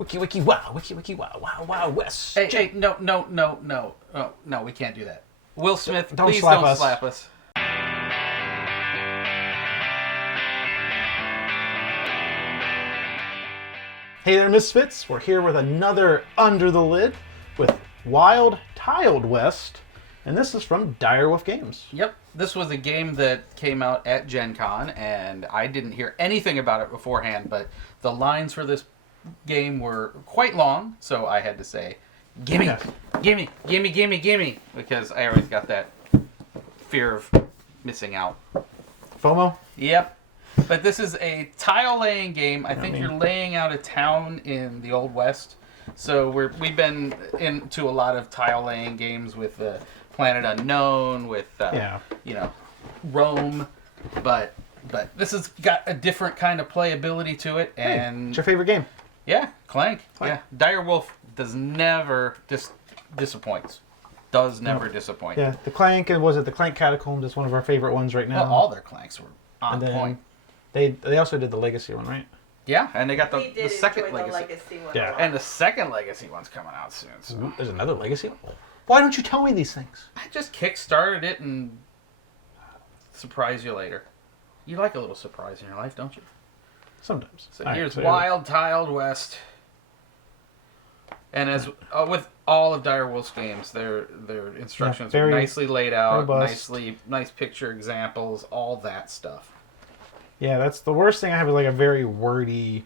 Wiki wow, wiki wow, wow, wow, West. Hey, no, we can't do that. Will Smith, Don't please slap don't us. slap us. Hey there, Misfits. We're here with another Under the Lid with Wild Tiled West, and this is from Direwolf Games. Yep, this was a game that came out at Gen Con, and I didn't hear anything about it beforehand, but the lines for this game were quite long, so I had to say, gimme, Yes. gimme, because I always got that fear of missing out. FOMO? Yep. But this is a tile laying game. I think you're laying out a town in the Old West. So we've been into a lot of tile laying games with Planet Unknown, with Rome, but this has got a different kind of playability to it. And Hey, it's your favorite game? yeah, Clank. Yeah, Direwolf does never disappoints. Does never disappoint. Yeah, the Clank, and was it the Clank Catacombs? Is one of our favorite ones right now. Well, all their Clanks were on and then point. They also did the Legacy one, right? Yeah, and they got We the did second enjoy Legacy. the Legacy one. Yeah. a lot. And the second Legacy one's coming out soon. So Ooh, there's another Legacy. Why don't you tell me these things? I just kickstarted it and surprise you later. You like a little surprise in your life, don't you? Sometimes. So All right, here's so Wild Tiled West. And as with all of Direwolf's games, their instructions are very nicely laid out, robust. nice picture examples, all that stuff. Yeah, that's the worst thing I have is like a very wordy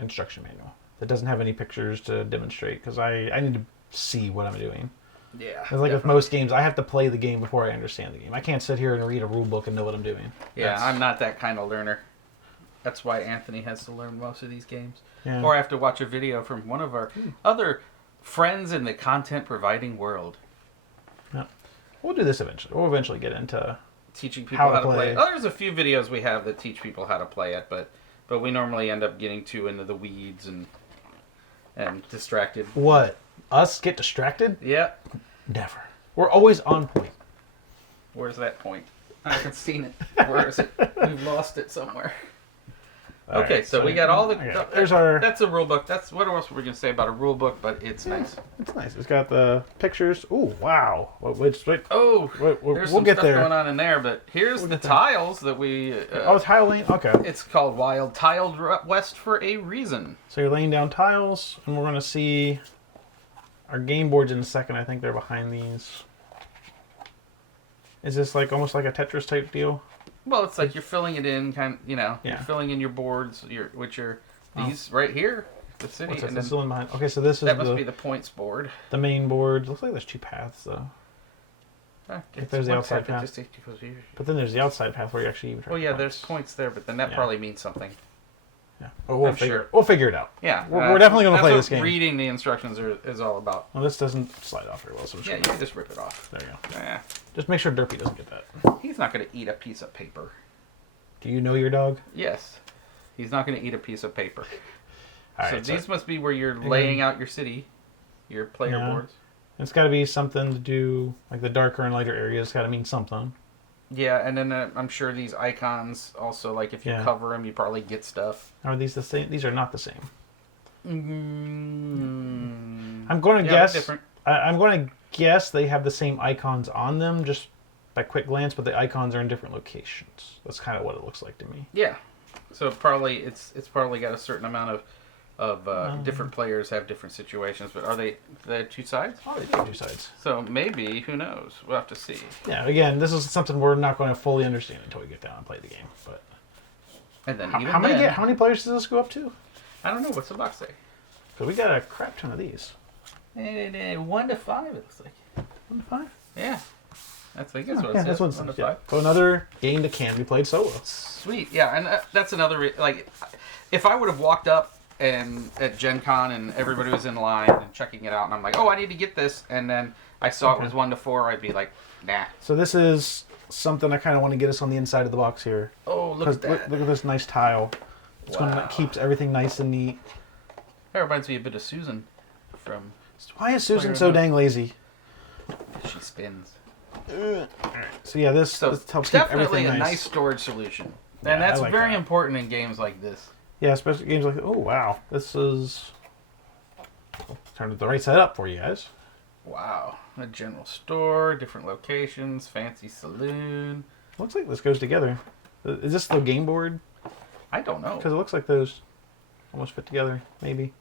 instruction manual that doesn't have any pictures to demonstrate because I need to see what I'm doing. Yeah. It's like with most games, I have to play the game before I understand the game. I can't sit here and read a rule book and know what I'm doing. Yeah, I'm not that kind of learner. That's why Anthony has to learn most of these games. Yeah. Or I have to watch a video from one of our other friends in the content providing world. Yeah. We'll do this eventually. We'll eventually get into Teaching people how to play. play. Oh, there's a few videos we have that teach people how to play it, but we normally end up getting too into the weeds and distracted. what? Us get distracted? Yeah. Never. We're always on point. Where's that point? I haven't seen it. Where is it? We've lost it somewhere. All Okay, right, so we got all the... okay, there's our... That's a rule book. That's what else were we going to say about a rule book, but it's nice. It's nice. It's got the pictures. Ooh, wow. Wait. Oh, We'll there's get some stuff there. going on in there, but here's the tiles that we... Oh, tile laying? Okay. It's called Wild Tiled West for a reason. So you're laying down tiles, and we're going to see our game boards in a second. I think they're behind these. Is this like almost like a Tetris type deal? Well, it's like you're filling it in, you're Yeah. filling in your boards, which are these right here, the city. What's that? And This then one behind. Okay, so this is that must be the points board. the main board. Looks like there's two paths though. If there's the outside path. But then there's the outside path where you actually even. Well, yeah, there's points there, but then that Yeah. probably means something. Yeah. Well, we'll I'm figure. sure. We'll figure it out. Yeah, We're definitely going to play that's this what game. Reading the instructions is all about. Well, this doesn't slide off very well, so I'm just Yeah, you gonna... can just rip it off. There you go. Yeah, Just make sure Derpy doesn't get that. he's not going to eat a piece of paper. Do you know your dog? Yes, he's not going to eat a piece of paper. All So right, these must be where you're laying out your city, your player Yeah. boards. It's got to be something to do, like the darker and lighter areas. Got to mean something. Yeah, and then I'm sure these icons also, like if you Yeah. cover them, you probably get stuff. Are these the same? These are not the same. Mm-hmm. I'm going to Yeah, guess. they're different. I'm going to guess they have the same icons on them, just by quick glance, but the icons are in different locations. That's kind of what it looks like to me. Yeah, so probably it's probably got a certain amount of different players have different situations, but are they two sides? Oh, they do two sides. So maybe, who knows? We'll have to see. Yeah. Again, this is something we're not going to fully understand until we get down and play the game. But And then how many players does this go up to? I don't know. What's the box say? Because we got a crap ton of these. 1 to 5. It looks like. 1 to 5. Yeah, that's what it Yeah, says. that's 1 what's to 5. yeah. So another game that can be played solo. Sweet, yeah, and that's another like, if I would have walked up and at Gen Con and everybody was in line and checking it out, and I'm like, oh, I need to get this, and then I saw it was 1 to 4, I'd be like, nah. So this is something I kind of want to get us on the inside of the box here. Oh, look at that. Look at this nice tile. It's one Wow. that keeps everything nice and neat. That reminds me a bit of Susan from Why is Susan so dang lazy? She Spins. So yeah, this So helps keep definitely everything a nice. nice storage solution, Yeah, and that's I like very that. important in games like this. Yeah, especially games like, oh wow, this is turned the right side up for you guys. Wow. A general store, different locations, fancy saloon. Looks like this goes together. Is this the game board? I don't know. Because it looks like those almost fit together, maybe.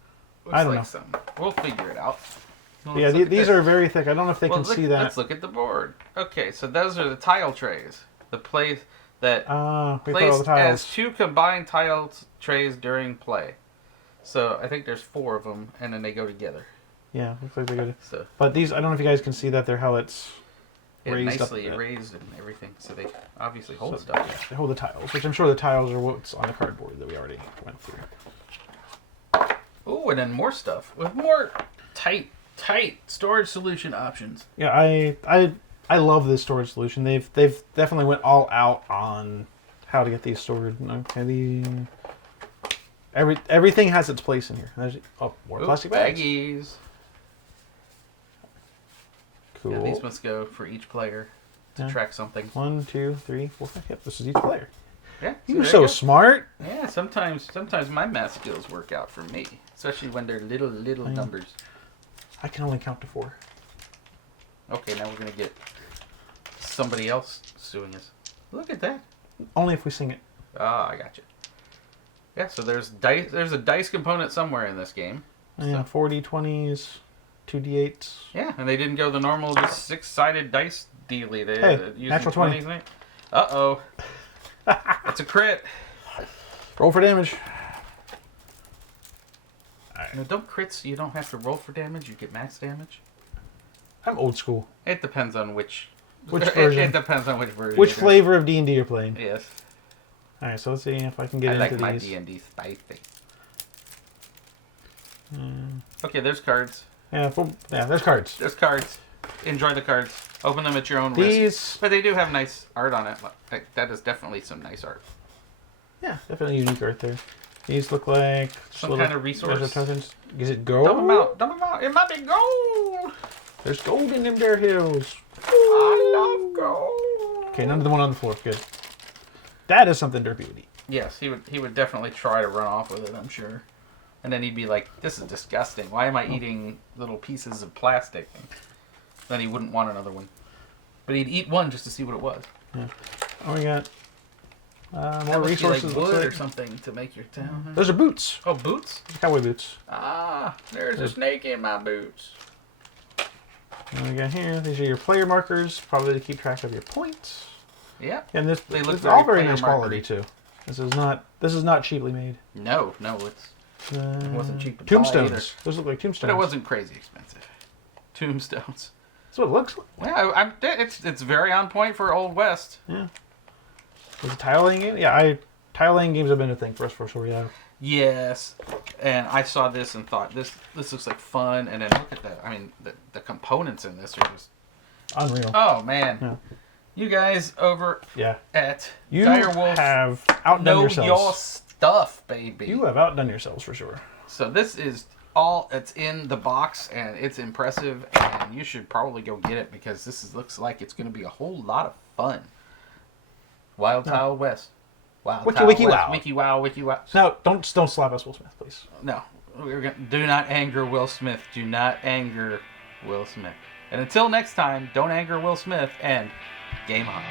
Looks I don't like know. some. We'll figure it out. Let's Yeah, look at these this. are very thick. I don't know if they can see that. Let's look at the board. Okay, so those are the tile trays. The place that We put all the placed tiles. as 2 combined tile trays during play. So I think there's 4 of them, and then they go together. Yeah, looks like they go. So But these, I don't know if you guys can see that. They're how it's raised nicely up. raised and everything, so they obviously hold So, stuff. they hold the tiles, which I'm sure the tiles are what's on the cardboard that we already went through. Ooh, and then more stuff with more tight storage solution options. Yeah, I love this storage solution. They've definitely went all out on how to get these stored. Okay, everything has its place in here. There's more Ooh, plastic bags. baggies. Cool. Yeah, these must go for each player to Yeah. track something. 1, 2, 3, 4, 5. Yep, this is each player. Yeah, see, You're there so you go. smart. Yeah, sometimes my math skills work out for me, especially when they're little I know. numbers. I can only count to 4. Okay, now we're gonna get somebody else suing us. Look at that. Only if we sing it. Ah, I got you. Yeah, so there's dice. There's a dice component somewhere in this game. Yeah, 40, 20s, 2d8s. Yeah, and they didn't go the normal just 6-sided dice dealy. They Hey, using natural 20. 20s. Uh-oh. That's a crit. Roll for damage. No, don't crits. You don't have to roll for damage. You get max damage. I'm old school. It depends on which version? It depends on which version. Which you're flavor of D&D you're playing? doing. Yes. All right, so let's see if I can get I into like my these. D&D spicy. Okay, there's cards. Yeah, there's cards. There's cards. Enjoy the cards. Open them at your own risk. These, But they do have nice art on it. Like, that is definitely some nice art. yeah, definitely unique art there. These look like just Some little kind of resource. treasure tokens. Is it Dump them gold? out. Dump them out. It might be gold. There's gold in them there hills. I love gold. Okay, none of the one on the floor. Good. That is something Derpy would eat. Yes, he would definitely try to run off with it, I'm sure. And then he'd be like, this is disgusting. Why am I eating little pieces of plastic? And then he wouldn't want another one. But he'd eat one just to see what it was. Yeah. Oh, we got That more must resources. be like looks wood or like. something to make your town. Those are boots. Oh, boots? Cowboy boots. Ah, there's a snake in my boots. And we got here. These are your player markers, probably to keep track of your points. Yeah. And this They look it's very all very player nice quality too. This is not cheaply made. No, it wasn't cheap to buy Tombstones. either. Those look like tombstones. But it wasn't crazy expensive. Tombstones. That's what it looks like. Yeah, it's very on point for Old West. Yeah. Was it tile laying game? Yeah, tile laying games have been a thing for us for sure. Yeah. Yes, and I saw this and thought this looks like fun, and then look at that. I mean, the components in this are just Unreal. oh man. Yeah. You guys over Yeah. at You Direwolf have outdone know yourselves. your stuff, baby. You have outdone yourselves for sure. So this is all it's in the box, and it's impressive, and you should probably go get it because looks like it's going to be a whole lot of fun. Wild Tile West. Wild Wiki, Tile wiki, West. wow. Wiki wow, wiki wow. No, don't slap us, Will Smith, please. No, do not anger Will Smith. Do not anger Will Smith. And until next time, don't anger Will Smith, and game on.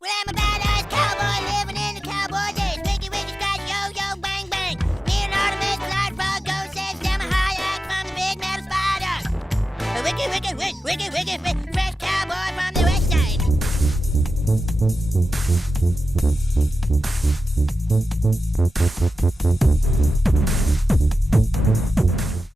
Well, I'm a badass cowboy living in the cowboy days. Wiki, wiki, scratch, yo, yo, bang, bang. Me and Artemis, Light Frog, Go Six, down my high act from the big metal spider. Wiki, wiki, wiki, wiki, wiki, fresh cowboy from the west side.